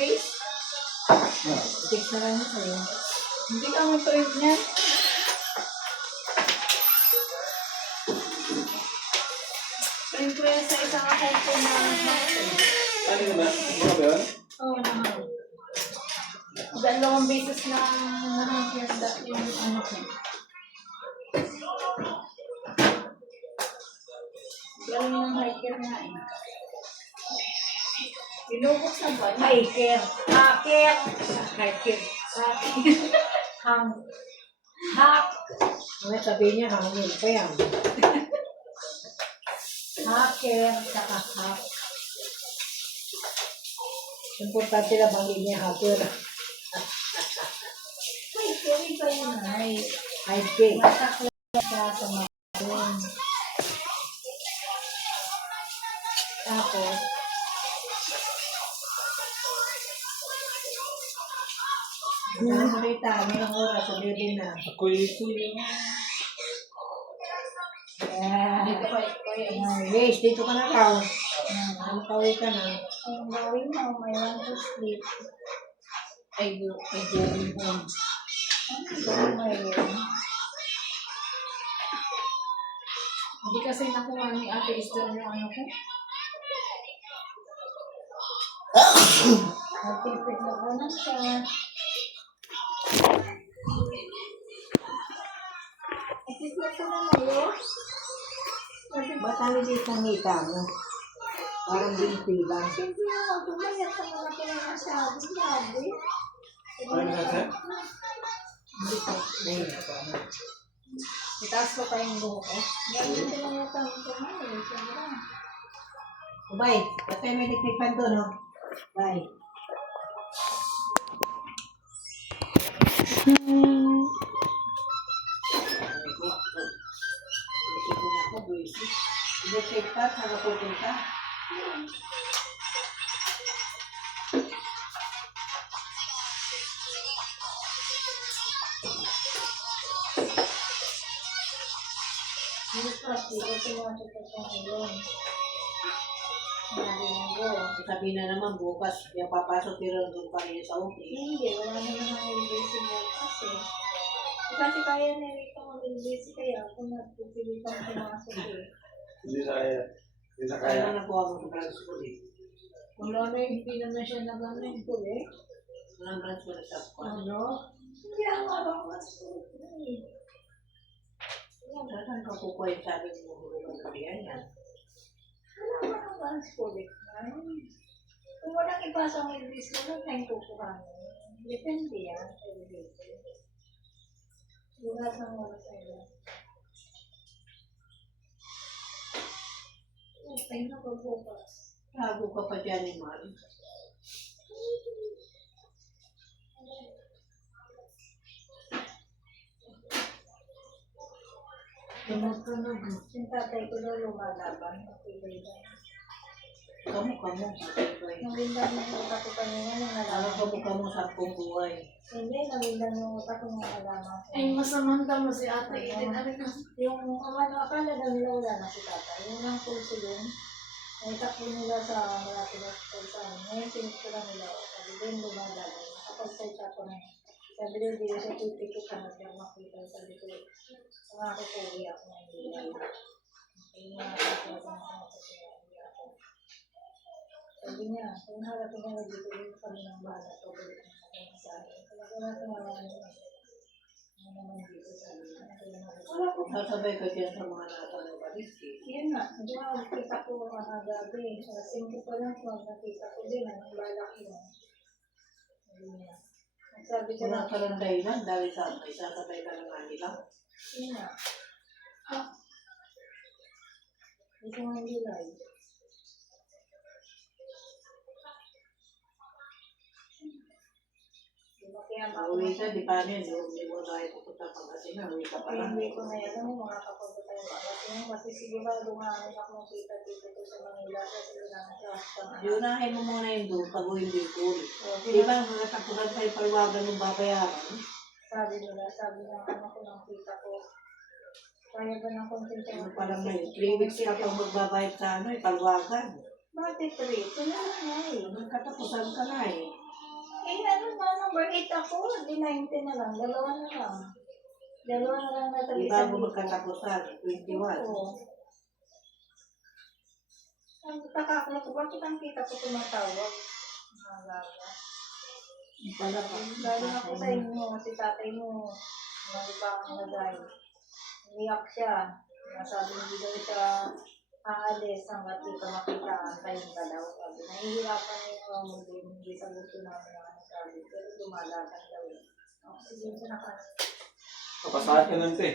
Ace? Text na lang mo sa'yo. Hindi ka mag-print niya. Print ko yan sa isang account ko na Ano ka ba? Ano ba yun? Oo naman. Dalawang beses na nakakita yung ano ko. Galing ng hiker nga eh. Binubuksan ba? Hiker. Hacker. Hiker. Hacker. Hang. Hack. Ano sabihin niya, hangin pa yan. Hacker. Saka hack. Importante na bangin niya hacker. Hiker. Iba yun ay. Hiking. Matakla siya sa mga tapos, Saan mo kita? Mayroong oras, sabihin din na. Ako'y Dito kay Kuya Ace. Yes, dito ka na raw. Nakauwi ka na. ang gawin mo, may want to sleep. Ay, going home. Ang gawin mo yun. Hindi kasi nakuha ni Ate Esther yung ano ko. Nagtipid na ko na siya. Nagtipid ko na ngayon. Ba't ang lilit ang hita mo? Parang binti lang. Siyempre naman, tumayat sa mga pinamasabi. Sabi. Ano ka sir? Hindi pa. Ayun. Itaas ko pa yung buho ko. Ganyan tumayat ang tumayat. Siyempre. Bye. Kasi may liklipan doon, no? Bye. Electric pa, saan ka pupunta? Bukas, di ko pumasok sa ngayon. Linggo. Sabi na naman bukas, yung papasok pero doon pa rin sa office. Hindi, wala naman ang LBC bukas eh. Kasi kaya na rin itong LBC kaya ako napipilitang pumasok eh. Hindi sa kaya. Hindi sa Kaya kaya. na nakuha mo sa branch ko eh. Wala na, hindi naman siya nag-ano yung Tuloy. Walang branch ko na sa ko. Ano? Hindi ako mababasok eh. Saan ka kukuha yung sabi mo hulugan na yan yan? Wala ka naman schoolic na. Kung walang ipasa ang LBC, wala tayong kukuhanin. Depende yan sa LBC. Bukas ng oras sa'yo. Okay na pagbukas. Lago ka pa dyan ni Mari. Tunog-tunog. Yung tatay ko daw lumalaban. Okay na. Kamu, Nung lindang yung utak ko kanina, nung Alam nalaman. ko sa buhay. Hindi, nung lindang yung utak ko nung nalaman. Ay, masamang tama si ate. Eden, amin na. Yung ano, akala daw nila wala na si tata. Yung nang pulso yun, naitakbo nila sa malapit na hospital sa amin. Ngayon, sinipula nila. Sabi din, lumalaban. Kapag sa ita ko na. Sabi din, hindi siya titikit ka na siya makita. Sabi ko, mga ako po, iyak na hindi. Hindi na ako sa sabi niya, kung harap ko na dito yung kami ng bala, pabalik na sa akin. Kaya wala ko naman yun. Ano naman dito sa akin. Wala ko sasabay ka dyan sa mga nasa ng baliski. Yan nga, hindi nga nakita ko ang gabi. Sa 5 pa lang, nakita ko din, anong balak yun. Sabi niya. Sabi ko Kung lang, nasa lang dahilan, dahil sabay, sasabay ka na nga nila. yun nga. Hindi ko nga hindi live. Kaya Pauwi ka, di pa rin, hindi mo na pupunta pa kasi na, uwi ka pa lang. hindi ko na yan, alam mo, makakapunta tayo kasi sigurado maamin ako ng kita dito sa Manila kasi lang sa Yunahin mo muna yung doon, pag hindi ko. Di ba, mga tapunan tayo paliwagan ng babayaran? sabi nila, sabi ng ano ko ng kita ko, kaya ba ng konsensya Ano pa lang ngayon, 3 weeks ka pang magbabayad sa ano, paliwagan. Bakit 3? Wala na eh. Magkatapusan ka na eh. Eh ano na, number 8 ako, di 19 na lang, 2 na lang. 2 na lang na Di tabi ba sa mo magkatapusan, 21. Oo. Ang taka ko, bakit ang kita ko tumatawag? Malaga. Pala pa. Galing ako sa inyo, si tatay mo, malibang nagay. Umiyak siya. Nasabi hindi daw siya aalis hanggat di ka makita, antayin ka daw. Sabi, nahihirapan na yung mga mundo, hindi sa gusto namin ang sabi. Pero lumalagan daw. Oh, sige, siya naka. Kapasahan ka lang, te.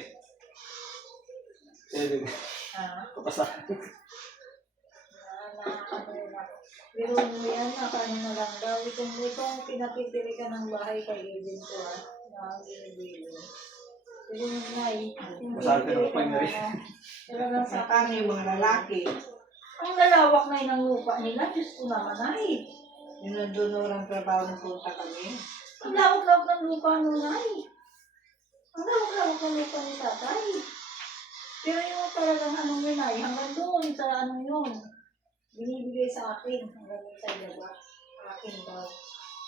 Kapasahan. Pero yan, nakano na lang daw. Itong pinapitili ka ng bahay kay Eden ko, ha? Na binibili. Pero yung ngay, yung Masabi ka pinipili ng pangari. pero lang Sa sa kanya yung mga lalaki, ang lalawak na yun ng lupa nila, Diyos ko naman ay. yun ang doon ang trabaho ng punta kami. Ang lawak-lawak ng lupa nun ay. Ang lawak-lawak ng lupa ni tatay. Pero yung talagang anong yun ay, hanggang doon sa ano yun. Binibigay sa akin, hanggang doon sa ilaba. Akin daw.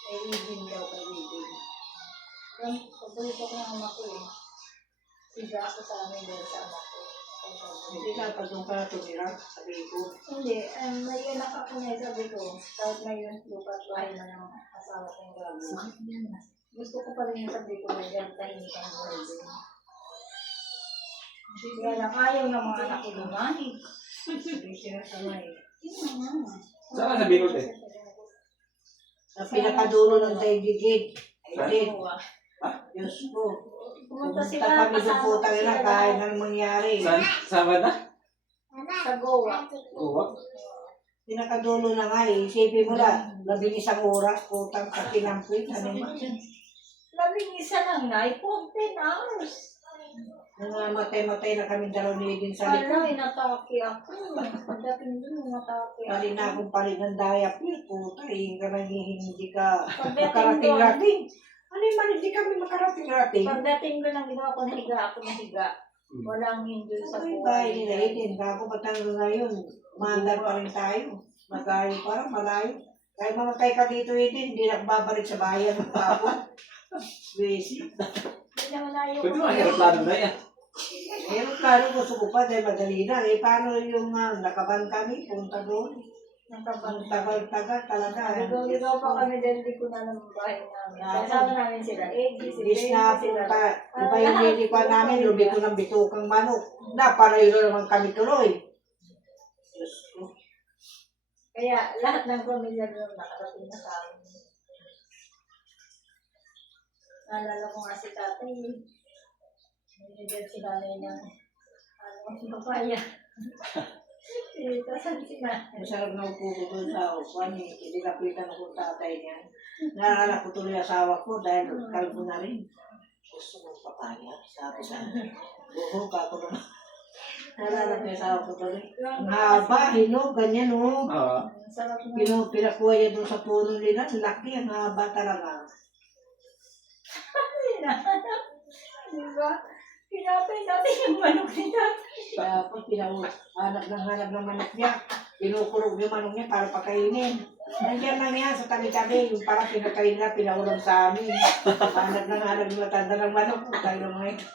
Kay Eden daw, kay Eden. Yan, paborito ko ng anak ko eh. Siga ako sa amin dahil sa anak ko. Hindi ka pa doon ka tumira, sabi ko. Hindi, may anak ako na sabi ko, kahit ngayon lupa at bahay na ng asawa kong grabe. Gusto ko pa rin yung sabi ko na dyan tahimik ang buhay din. Kaya lang ayaw ng mga anak ko lumani. Hindi siya kamay. Yun na nga. Saan ka sa Bicol, te? Sa pinakadulo ng Daigigig. Saan? Ay, Diyos ko. Pumunta Pumunta sila, kami doon kasama po ko tayo sila na kahit lahat anong mangyari. Saan? Sama na? sa Goa. Oo. Pinakadulo na nga eh. Isipin mo na, 11 oras, putang sa pinampit. Ano ba? 11 lang na, 14 hours. Nangamatay-matay na kami dalaw ni Edin sa likod. Wala, inatake ako. Pagdating dun, inatake ako. Pali na akong palit ng diaper. Puta, ka hindi ka Pagdating doon, makarating-rating. Ano yung man, hindi kami makarating-rating. pagdating doon, ang ginawa ko, nahiga ako nahiga. Walang enjoy sa Sa bahay buhay. nila Edin, kako batang ngayon. Mandar pa rin tayo. Magayo pa rin, malayo. Kaya mamatay ka dito Edin, hindi na babalik sa bayan ng pako. Basic. Hindi na malayo. Pwede mo ang aeroplano na yan. Pero klaro gusto ko pa dahil madali na. Eh, paano yung nakaban kami, punta doon? Ang tagal-tagal talaga. Ligaw-ligaw pa kami dahil di ko na ng bahay namin. Kasama namin sila. Si Bis Benny, na sila. punta. Iba yung nilikuan namin, lumito ng bitukang manok. Napalayo naman kami tuloy. Diyos ko. Kaya lahat ng pamilya doon nakarating na sa amin. Naalala ko nga si tatay. Binigyan si nanay ng papaya. Tasan si nanay. Masarap na upo ko doon sa upuan. Idinapitan ako tatay niya. Naalala ko tuloy asawa ko dahil kalbo na rin. Gusto mong papaya. Sabi sa akin. Buho ka ako naman. Naalala ko yung asawa ko tuloy. Ang haba, hinog, ganyan o. Sarap na. Pinakuha niya doon sa puno nila. Laki, ang haba talaga. Diba? Pinatay natin yung manok ni tatay. Tapos hanap ng manok niya. Pinukulog yung manok niya para pakainin. Nandiyan lang yan sa tabi-tabi. Yung parang pinakain na, pinaulam sa amin. Hanap yung matanda ng manok. Tayo ng mga ito.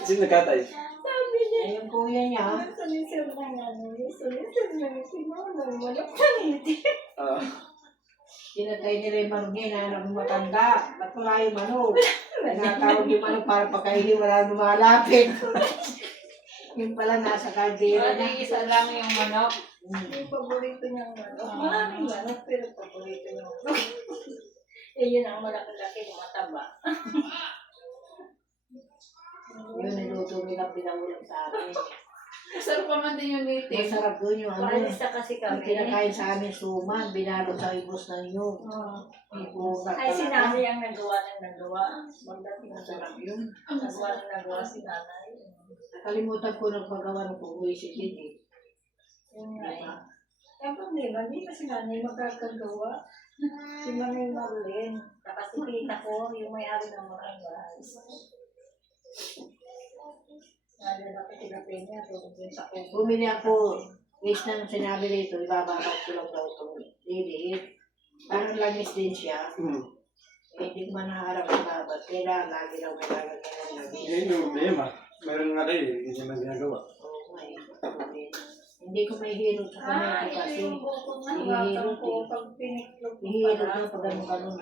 Sino nagkatay? Sabi niya, Ay, yung kuya niya. sulisir na nga namin. Sulisir na yung pinaulam. Manok na ngiti. Pinatay nila yung manok niya. Hinahanap yung matanda. Ba't wala yung manok? Natawag yung manok para pakainin. Wala lumalapit. Yung pala nasa kaldera na. Isa lang yung manok. Yung paborito niyang manok. Maraming manok, pero paborito niyang manok. Eh, yun ang malaki-laki ng mataba. Yun, niluto nila pinaulam sa amin. Masarap pa man din yung native. Masarap doon yung ano. Paalista kasi Ang kami. kinakain sa amin suman, binalo sa ibos ng nyug. Ay, si nanay ang nagawa ng nagawa. Magdating na sa Masarap yun. nagawa si nanay. Nakalimutan ko nagpagawa ng pag-uwisip din eh. Yun nga eh. Yung problema, hindi kasi nanay magkakagawa. Si Manay Marlene, kasi tita ko, yung may-ari ng mga bahay. Nalalaki tinapin niya, tulog yun sa kubo. Bumili ako, case nang sinabi rito, ibababat ko lang daw itong liliit. Parang langis din siya. Eh, hindi ko man nakaharap sa babat. Kailangan lagi daw may lalagyan ng langis. Yun yung problema. Meron nga kayo, hindi niya man ginagawa. Oo nga eh. Hindi ko may hirot sa kamay ko Ito kasi. yung buko ng batang ko, pag piniklog ko Hihirot pala. na pag ganun-ganun.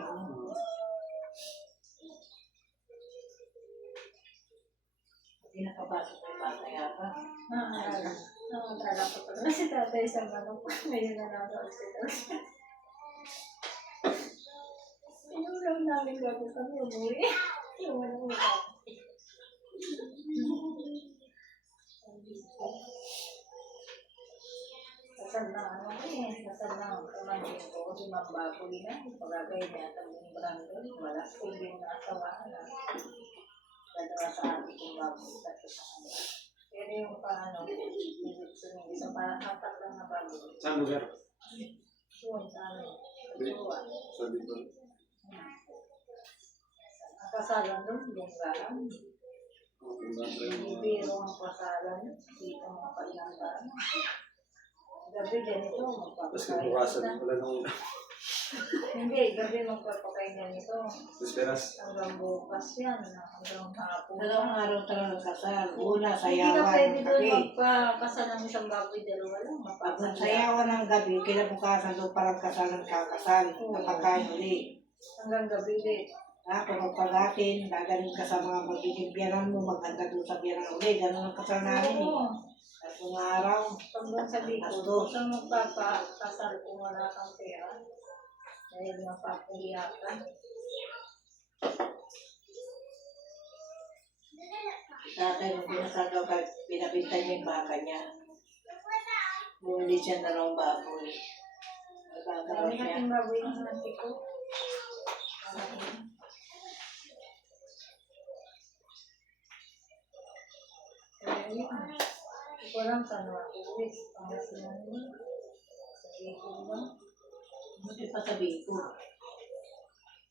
Hindi nakapasok na yung bata yata. Nakakala ko pala si tatay sa manok. Ngayon na nasa hospital. Inulam namin bago kami umuwi. Yung manok ni tatay. Kasal na ano eh. Kasal na pamangkin ko. Si Mambaboy na. Pagagay niya. Tabing barangay. Wala. Hindi yung naasawahan na. Dalawa sa ating kong baboy. Tatlo sa kanila. Pero yung paano, isang parang apat lang na baboy. Saan lugar? Yun, sa amin. Tuwa. Sa dito. Ang kasalan doon, lunggahan. Hindi biro ang kasalan. Dito mga palinanggahan. Gabi ganito, Tapos magpapakain kinabukasan, na. wala nang Hindi, gabi magpapakain ganito. desperas. Hanggang bukas yan, hanggang hapon. Dalawang araw talaga kasal. Una, Hindi na sayawan pwede ng doon gabi. magpakasal ng isang baboy, dalawa lang. Pag Mapapasal. sayawan ng gabi, kinabukasan doon parang kasal ng kakasal. Napakain uli. Hanggang gabi din. Kung magpagatin, gagaling ka sa mga magiging biyanan mo, maghanda doon sa biyanan uli. Ganun ang kasal namin eh. Oo. Tatlong araw. Pag doon sa Bicol, Asto. saan magpapakasal kung wala kang pera? Dahil mapapuliakan. Tatay, nung pinasal daw, pinapintay niya yung baka niya. Bumili siya na ng baboy. Nagkakaroon Dami siya. natin baboy ng nanti ko. lang sana ako uwi. Para sila niya. Sabi ko ba? Buti pa sabihin ko.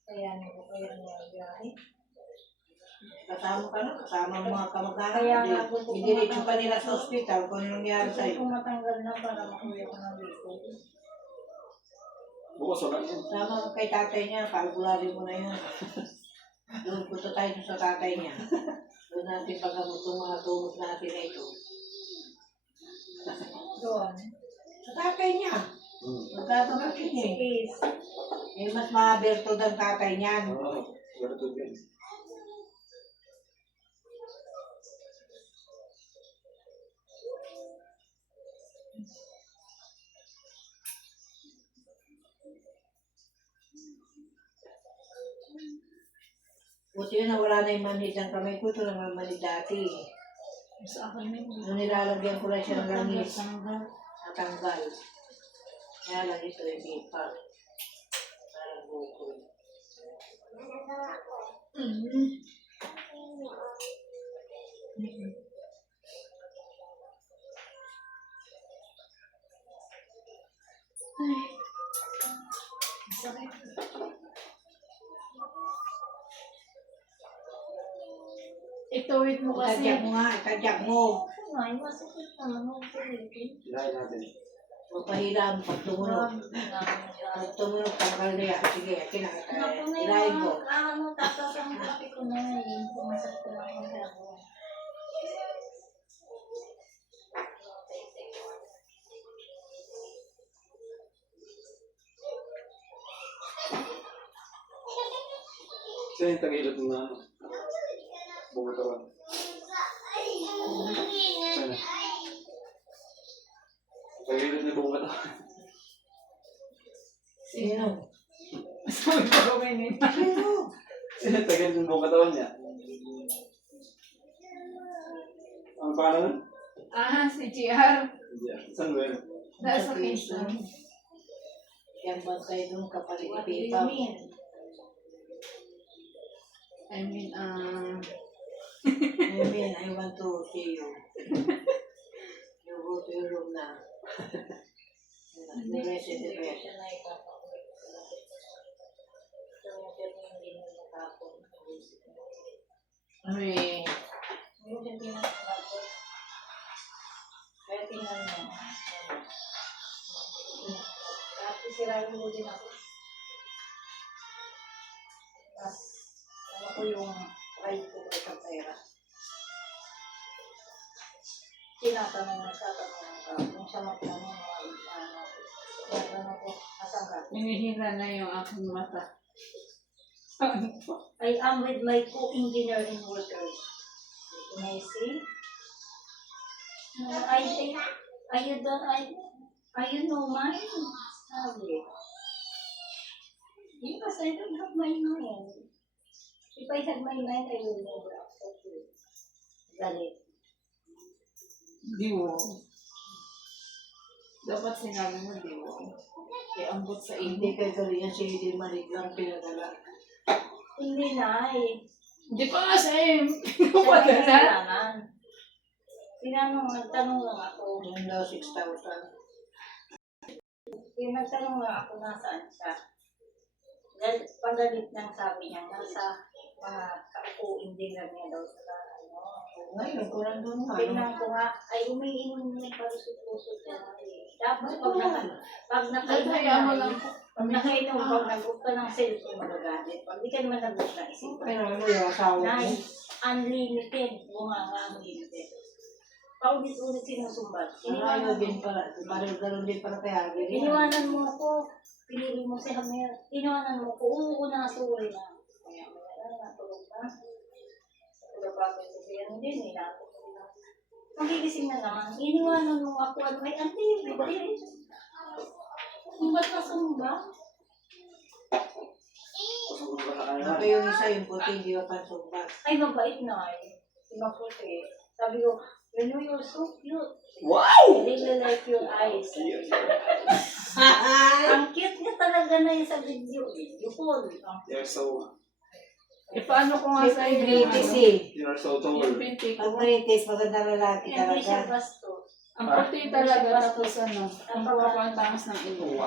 Kaya niyo ko kaya niya biyahe. Kasama ka na, kasama ang mga kamag-anak. Kaya nga, gusto ko Didiretso ka nila sa ospital kung ano nangyari Gusto sa'yo. ko matanggal na para makuha ko ng Bicol. Bukas wala yan. Sama ka kay tatay niya, kalkulari mo na yun. Doon, punta tayo sa tatay niya. Doon natin pagkamot ng mga tumos natin na ito. Doon. Sa tatay niya. Magkaturasin niya eh. Please. Eh, mas maberto ng tatay niyan. Oo, wala to din. Buti yun, nawala na yung manhid ng kamay ko. Ito lang ang manhid dati. Sa akin na yun. Nung nilalagyan ko lang siya ng langis, Tanggal. natanggal. Kaya lang ito yung ipa. Parang bukol. Sakit. Ituwid mo kasi. Itadyak mo nga, itadyak mo. Ay, masakit naman ang tulitin. Kinain natin. Magpahiram pag tumunog. Pag tumunog, tanggal na yan. Sige, kinakatayin. Ilayin ko. Ano, tapos ang kape ko na yun. Pumasok ko na yung gabo. Siya yung tag-ilot ng ano. Bumatawan. Sana. Tag-ilot na bumatawan. Sino? Sabi ko gawin eh. Sino? Siya yung tag-ilot ng bumatawan niya. Ano pa nun? Ah, si GR. Saan ba yun? Nasa Quezon. Yan bantay doon kapalit What do you ipipaw. mean? I mean, I mean, I want to see you. You go to your room na. The rest is the best. Siya na ipapakulit ko lang. Ito yung hindi mo nakapon. ay, Yung hindi na nakapon. Kaya tingnan mo. Tapos sirahin mo din ako. Tapos, ano ko yung ride ko kay Kapera. Tinatanong ka, kung siya magtanong, ano ko, asan ka? hinihila na yung aking mata. I am with my co-engineer in workers. Can I see? You know mine? Sabi. Yes, I don't have my mind. If I had my mind, I will never accept you. Galit. Diwo. Dapat sinabi mo diwo. Iambot sa Hindi inyo. kay Korean si Hindi Marig lang pinadala. Hindi na eh. Hindi pa nga sa'yo. Siya na kailangan. Nagtanong lang ako. Yung daw 6,000. Yung nagtanong lang ako nasaan siya. Dahil pagalit ng sabi niya, nasa mga ka-co-engineer niya daw sa ano. Ngayon, kung nandun nga. Tingnan ko nga, ay umiinom ng palusot-lusot siya. Dapat pag Kaya mo lang. nakainom, pag nag-book ka ng cellphone, magagalit. Pag di ka naman nag-book ng isipan. Pero ano yung asawa mo? Nine, unlimited, bunganga unlimited. Paulit-ulit sinusumbat. Ano din pala, parang gano'n din pala kaya. Iniwanan mo ako, pinili mo si Hamir, iniwanan mo ko, na suway na. Kaya natulog na. Tulog pa ako sa biyan din, hinapot ko na. Magigising na naman, iniwanan mo ako at may anti-libid. Sumbat na sumba. Pasok na kanina. Ako yung isa, yung puti, hindi pa pansumbat. Ay, mabait na eh. Si Maputi. Sabi ko, you're so cute. Wow! I really like your eyes. Ang cute niya talaga na yung sa video. Video call. You're so... E paano ko nga sa'yo? British eh. You're so tall. Yung pinti Pag ko. British, maganda lalaki Hindi siya talaga. bastos. Ang puti talaga, tapos ano, ang bawa ko ang tamas ng ilo.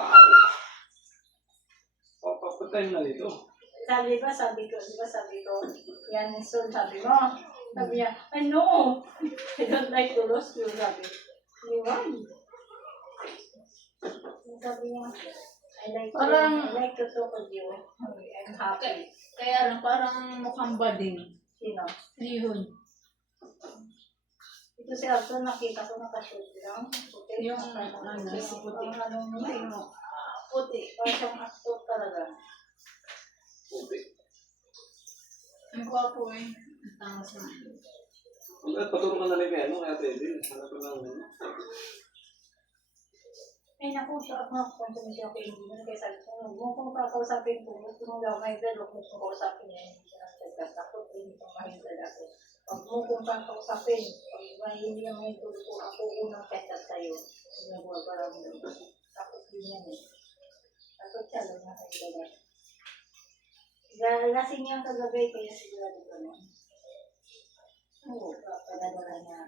Papapatay na dito. Sabi ko, yan soon, sabi mo. Sabi niya, I know. I don't like to lose you, sabi. Why? Sabi niya, I like to talk with you. I'm happy. Kaya lang, parang mukhang bading. Sino? Yun. Ito si Alton, nakita ko nakashoot lang. Puti. Yung si puti. Ang ano niya, yung Puti. parang siyang actor talaga. Ang gwapo eh. Ang tamas ng ilo. Paturo ka na lang kaya, kaya pwede. Hanap ko lang. Ay naku, siya ako kung siya ako hindi kaya sabi ko, kung kakausapin ko, gusto mo daw may dalo, gusto ko kausapin niya, hindi siya nagsagat ako, hindi ko mahintad ako. Pag mo kung kakausapin, pag hindi niya may dalo ko, ako unang petat sa'yo. Hindi ko parang tapos din yan eh. Tapos siya lang nakailagat. Lasing niya kagabi, kaya sigurado ko na. Oo, padadala niya.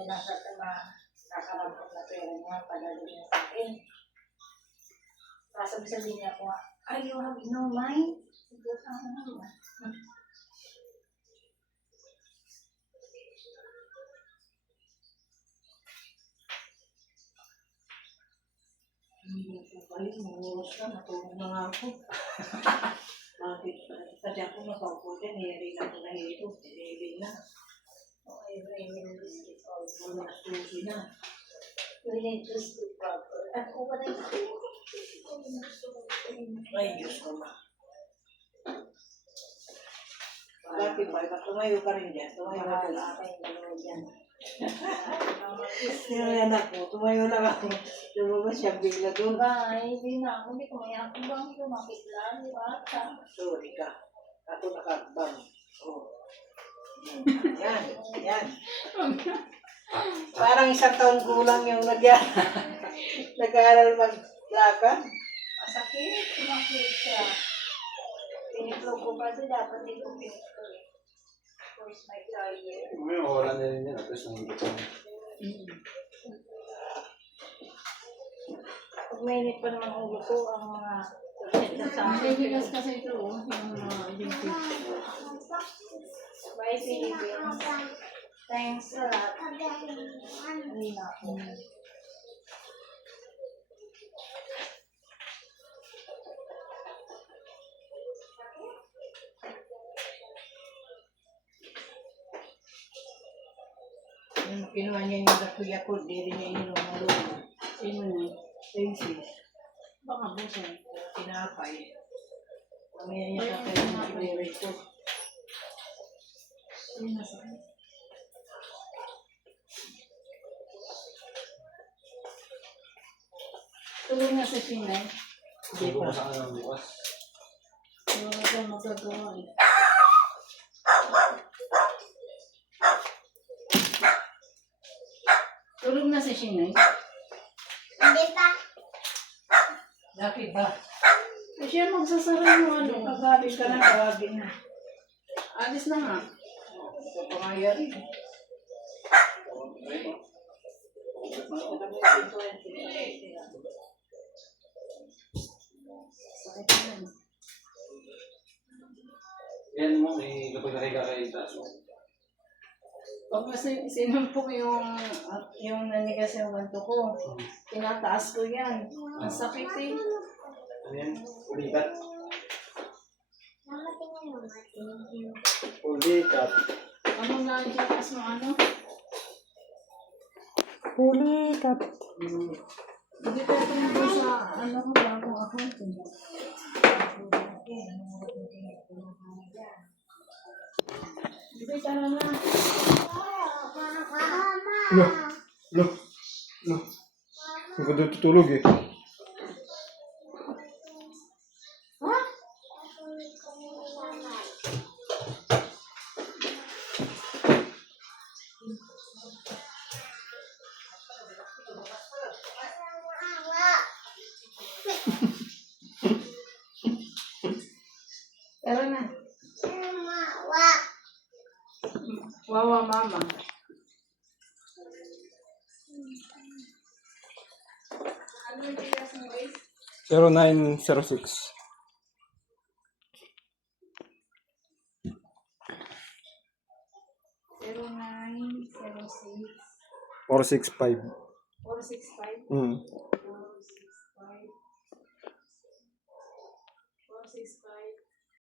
Nasa nakakarampot na pera niya, padadala niya sa akin. Sabi niya ko, you have no mind? Ito sa ano naman. Hindi ko kayo, manguros ka, natulog na nga ako. Bakit? Kasi ako nakaupo din, hiri na ako nahiro, hiri na. Okay, may biscuit also. Mga susi na. We need to sleep proper. Ako ba na ito? Ay, Diyos ko ma. Bakit ba? Ba't tumayo ka rin dyan? Tumayo ka lang. Bahala kayong dalawa dyan. Yung anak ko, tumayo lang ako. Lumabas siya bigla doon. Hindi na ako. Hindi ko mayakong bang kumakit lang. Di ba? Sorry ka. Ako nakakbang. Oh. Yan, yan. Parang isang taon kulang yung nag-aaral maglakad. Masakit. Kumakit siya. Piniklog ko kasi dapat dito piniklog. Where's my charger? Ngayon, wala na rin yan. Tapos nang dito. Pag mainit pa naman ulo ko, ang mga sa Naliligas kasi ito oh. Yung lintik. Bye, Philippines. Thanks a lot. Hindi na ako. Yung kinuha niya yung kuya ko, di rin niya inom ng lolo. Sino niya? Princess. Baka buso. Tinapay. Mamaya niya sa kayo ng kiniray ko. Sino na sa kanya? Tulog na si Pinay. Hindi Hindi pa. pa sa kanang bukas. Wala ka magagawa eh. Tulog na si Shinay. Hindi pa. Bakit ba? Eh, siya magsasara yung ano. Pagkabit ka na, tawagin na. Alis na nga. Ito pangyayari. Sakit na yan. Yan mo, may kapag nakahiga kayo taas mo. Pag sinumpok yung nanigas yung ganto ko, tinataas ko yan. Ang sakit eh. Ano yan? Ulikat. Ulikat. Ano nga ang jakas mo ano? Pulikat. Hindi ka tumulong sa ano ko bago ako. Hindi ka na na. Look. Hindi ko doon tutulog eh. Tara na. Wawa mama. 0906. Zero 906 465. 465 Mm. 465 465